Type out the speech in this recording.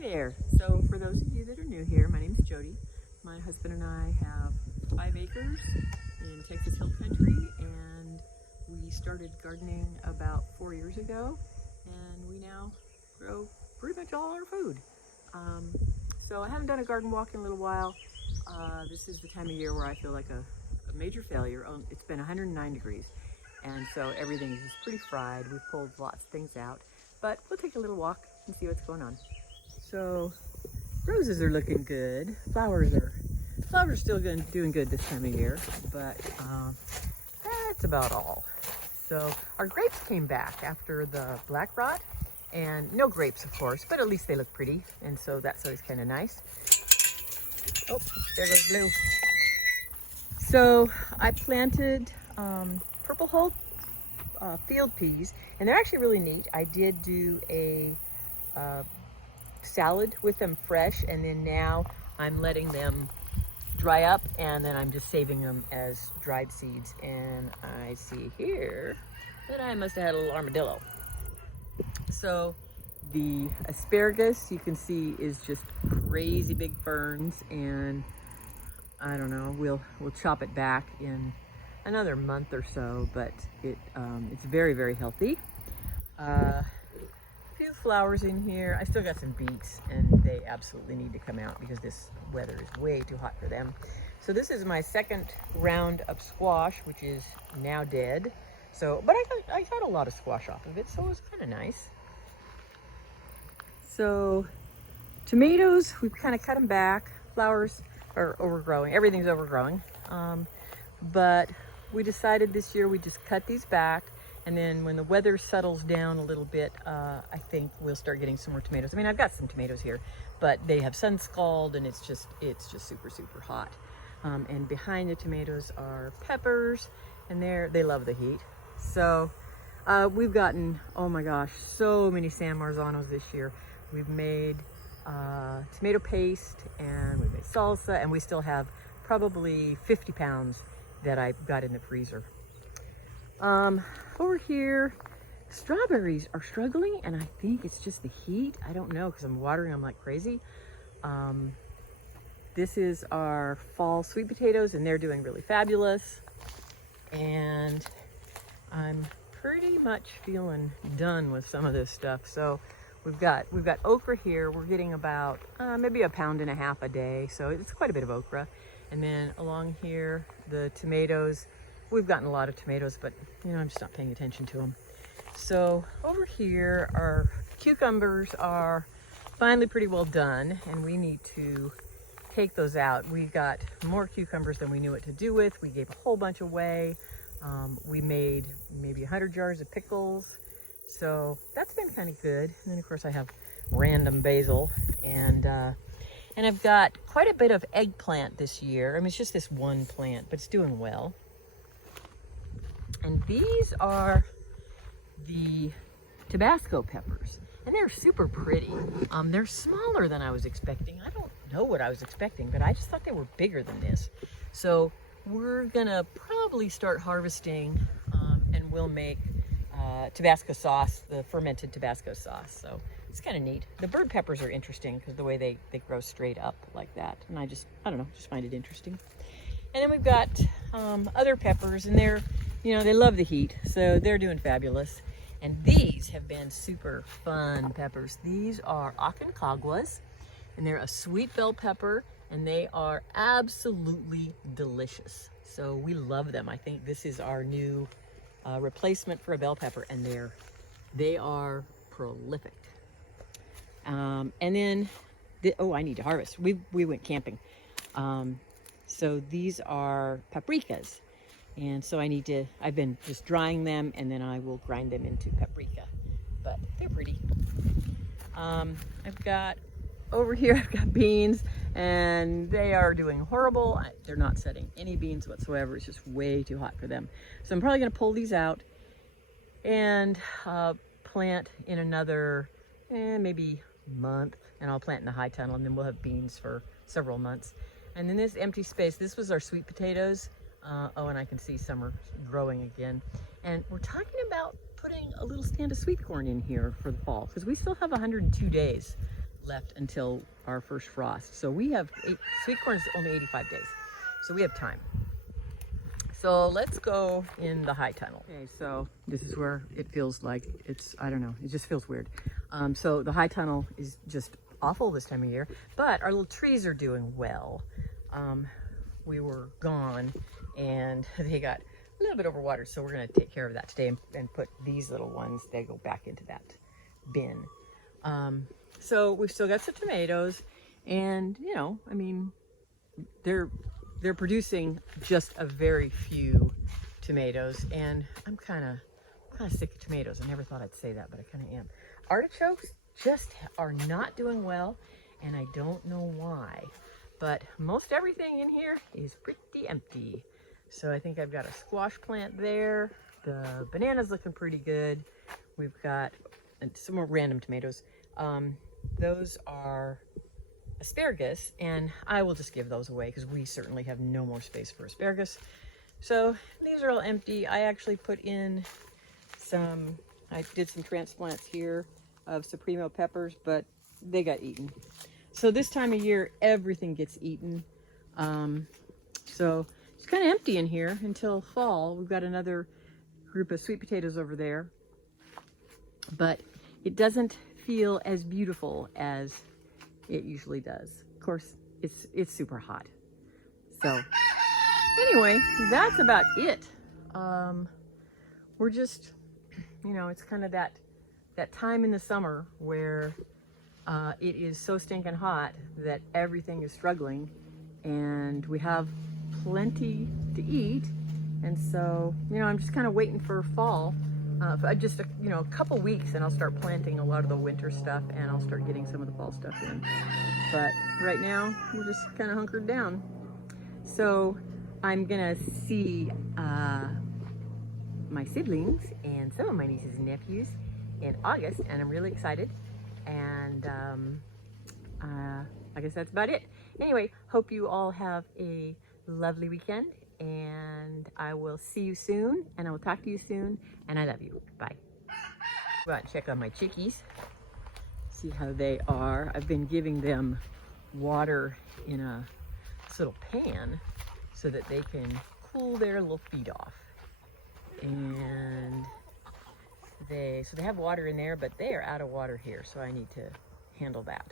Hi there. So for those of you that are new here, my name is Jody. My husband and I have 5 acres in Texas Hill Country, and we started gardening about 4 years ago, and we now grow pretty much all our food. So I haven't done a garden walk in a little while. This is the time of year where I feel like a major failure. It's been 109 degrees, and so everything is just pretty fried. We've pulled lots of things out, but we'll take a little walk and see what's going on. So roses are looking good. Flowers are still doing good this time of year, but that's about all. So our grapes came back after the black rot, and no grapes, of course, but at least they look pretty, and so that's always kind of nice. Oh, there goes Blue. So I planted purple hull field peas, and they're actually really neat. I did do a salad with them fresh, and then now I'm letting them dry up, and then I'm just saving them as dried seeds. And I see here that I must have had a little armadillo. So the asparagus, you can see, is just crazy big ferns, and I don't know, we'll chop it back in another month or so, but it's very, very healthy. Few flowers in here. I still got some beets, and they absolutely need to come out because this weather is way too hot for them. So this is my second round of squash, which is now dead. So, but I got a lot of squash off of it, so it was kind of nice. So tomatoes, we've kind of cut them back. Flowers are overgrowing. Everything's overgrowing. But we decided this year we just cut these back. And then when the weather settles down a little bit, I think we'll start getting some more tomatoes. I mean, I've got some tomatoes here, but they have sun scald, and it's just super, super hot. And behind the tomatoes are peppers, and they love the heat. So we've gotten, oh my gosh, so many San Marzanos this year. We've made tomato paste, and we've made salsa, and we still have probably 50 pounds that I've got in the freezer. Over here, strawberries are struggling, and I think it's just the heat. I don't know, because I'm watering them like crazy. This is our fall sweet potatoes, and they're doing really fabulous. And I'm pretty much feeling done with some of this stuff. So we've got okra here. We're getting about maybe 1.5 pounds a day, so it's quite a bit of okra. And then along here, the tomatoes. We've gotten a lot of tomatoes, but you know, I'm just not paying attention to them. So over here, our cucumbers are finally pretty well done, and we need to take those out. We got more cucumbers than we knew what to do with. We gave a whole bunch away. We made maybe 100 jars of pickles. So that's been kind of good. And then of course I have random basil, and I've got quite a bit of eggplant this year. I mean, it's just this one plant, but it's doing well. And these are the Tabasco peppers, and they're super pretty. They're smaller than I was expecting. I don't know what I was expecting, but I just thought they were bigger than this. So we're gonna probably start harvesting, and we'll make Tabasco sauce, the fermented Tabasco sauce. So it's kind of neat. The bird peppers are interesting because the way they grow straight up like that, and I don't know, just find it interesting. And then we've got other peppers, and they love the heat, so they're doing fabulous. And these have been super fun peppers. These are Aconcagua, and they're a sweet bell pepper, and they are absolutely delicious. So we love them. I think this is our new replacement for a bell pepper, and they are prolific. And then, I need to harvest. We went camping. So these are paprikas. And so I've been just drying them, and then I will grind them into paprika, but they're pretty. Over here, I've got beans, and they are doing horrible. They're not setting any beans whatsoever. It's just way too hot for them. So I'm probably gonna pull these out and plant in another, maybe month, and I'll plant in the high tunnel, and then we'll have beans for several months. And then this empty space, this was our sweet potatoes. And I can see some are growing again. And we're talking about putting a little stand of sweet corn in here for the fall, because we still have 102 days left until our first frost. So we have, sweet corn is only 85 days. So we have time. So let's go in the high tunnel. Okay, so this is where it feels like it's, I don't know, it just feels weird. So the high tunnel is just awful this time of year, but our little trees are doing well. We were gone and they got a little bit overwatered, so we're gonna take care of that today and put these little ones, they go back into that bin. So we've still got some tomatoes, and you know, I mean, they're producing just a very few tomatoes, and I'm kind of sick of tomatoes. I never thought I'd say that, but I kind of am. Artichokes just are not doing well, and I don't know why, but most everything in here is pretty empty. So I think I've got a squash plant there. The banana's looking pretty good. We've got some more random tomatoes. Those are asparagus, and I will just give those away because we certainly have no more space for asparagus. So these are all empty. I actually put in I did some transplants here of Supremo peppers, but they got eaten. So this time of year, everything gets eaten. So it's kind of empty in here until fall. We've got another group of sweet potatoes over there, but it doesn't feel as beautiful as it usually does. Of course, it's super hot. So anyway, that's about it. We're just, you know, it's kind of that time in the summer where it is so stinking hot that everything is struggling, and we have plenty to eat. And so, you know, I'm just kind of waiting for fall. Just a couple weeks, and I'll start planting a lot of the winter stuff, and I'll start getting some of the fall stuff in. But right now, we're just kind of hunkered down. So I'm gonna see my siblings and some of my nieces and nephews in August, and I'm really excited. And I guess that's about it. Anyway, hope you all have a lovely weekend, and I will see you soon, and I will talk to you soon, and I love you. Bye. Go out and check on my chickies, see how they are. I've been giving them water in a little pan so that they can cool their little feet off. And they have water in there, but they are out of water here, so I need to handle that.